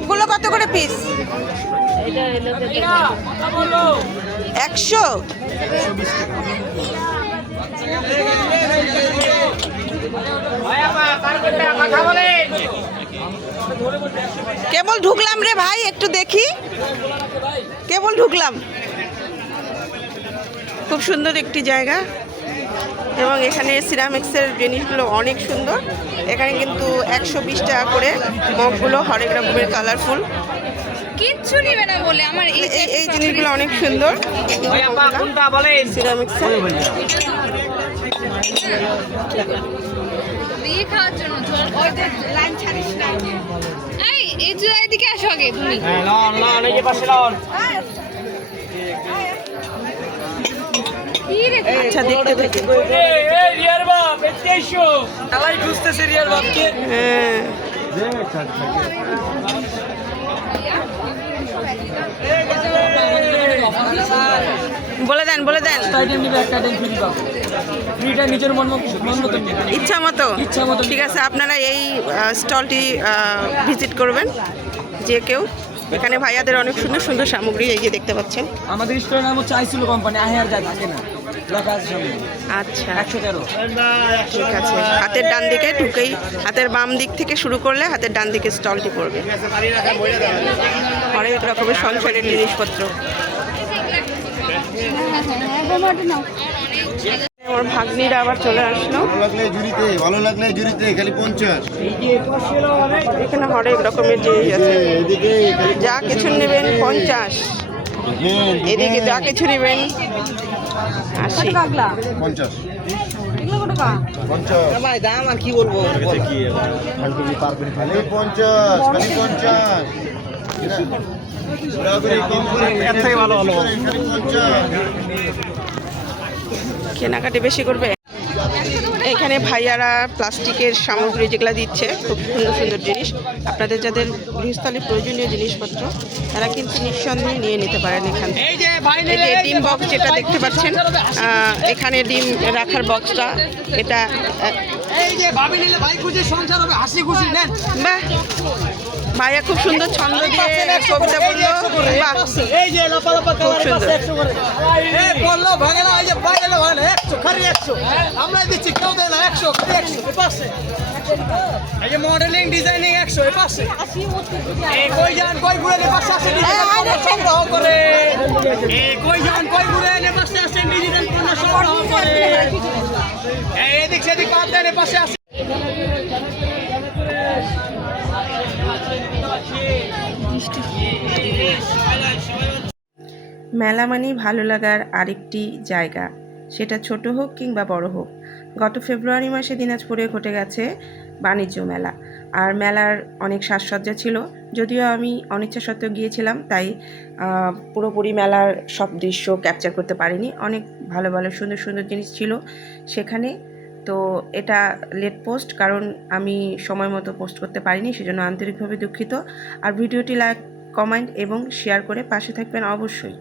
মগগুলো কত করে পিস একশো? কেবল ঢুকলাম রে ভাই, একটু দেখি। কেবল ঢুকলাম। খুব সুন্দর একটি জায়গা। এবং এখানে সিরামিক্সের জিনিসগুলো অনেক সুন্দর। এখানে কিন্তু একশো বিশ টাকা করে মগগুলো হরেক রকমের কালারফুল কিচ্ছু নিবে না বলে আমার এই এই এই জিনিসগুলো অনেক সুন্দর। সিরামিক্সের। দিয়ে খাওয়ার জন্য চল ওই যে লাইন ছাড়িস না। এই এই যে এদিকে আসো আগে তুমি। রে আচ্ছা দেখতে দেখতে হ্যাঁ বলে দেন বলে দেন নিজের মন মন ইচ্ছা মতো ইচ্ছা মতো। ঠিক আছে আপনারা এই স্টলটি ভিজিট করবেন যে কেউ এখানে ভাইয়াদের অনেক সুন্দর সুন্দর সামগ্রী এই যে দেখতে পাচ্ছেন আমাদের স্টোরের নাম হচ্ছে আইসিলু কোম্পানি আহের যায় থাকে না আচ্ছা। ঠিক আছে। হাতের ডান দিকে ঢুকেই হাতের বাম দিক থেকে শুরু করলে হাতের ডান দিকে স্টলটি পড়বে। অনেক রকমের সংসারের জিনিসপত্র। আমার ভাগ্নিরা আবার চলে আসলো। ভালো লাগলে জুড়িতে ভালো লাগলে জুড়িতে খালি পঞ্চাশ। এখানে হরেক রকমের জিনিস আছে। যা কিছু নেবেন পঞ্চাশ। এদিকে যা কিছু নেবেন। আশি। পঞ্চাশ। দাম আর কি বলব? কেনাকাটি বেশি করবে? এখানে ভাইয়ারা প্লাস্টিকের সামগ্রী যেগুলো দিচ্ছে খুব সুন্দর সুন্দর জিনিস। আপনাদের যাদের গৃহস্থলে প্রয়োজনীয় জিনিসপত্র তারা কিন্তু নিঃসন্দেহে নিয়ে নিতে পারেন এখান থেকে। এই ডিম বক্স যেটা দেখতে পাচ্ছেন আহ, এখানে ডিম রাখার বক্সটা এটা এই যে ভাবি নিলে ভাই খুঁজে সংসার হবে হাসি খুশি নেন। ভাইয়া খুব সুন্দর ছন্দ দিয়ে কবিতা বলল। খুব সুন্দর। মডেলিং ডিজাইনিং একশো পাশে। কই যান কই ঘুরে পাশে সংগ্রহ করে। কই যান কই ঘুরে পাশে ডিজিটাল পণ্য সংগ্রহ করে। এদিক সেদিক বাদ দেন পাশে আছে মেলা মানেই ভালো লাগার আরেকটি জায়গা। সেটা ছোট হোক কিংবা বড় হোক। গত ফেব্রুয়ারি মাসে দিনাজপুরে ঘটে গেছে বাণিজ্য মেলা। আর মেলার অনেক সাজসজ্জা ছিল। যদিও আমি অনিচ্ছা সত্ত্বেও গিয়েছিলাম, তাই পুরোপুরি মেলার সব দৃশ্য ক্যাপচার করতে পারিনি। অনেক ভালো ভালো সুন্দর সুন্দর জিনিস ছিল সেখানে। তো এটা লেট পোস্ট কারণ আমি সময় মতো পোস্ট করতে পারিনি, সেজন্য আন্তরিকভাবে দুঃখিত। আর ভিডিওটি লাইক কমেন্ট এবং শেয়ার করে পাশে থাকবেন অবশ্যই।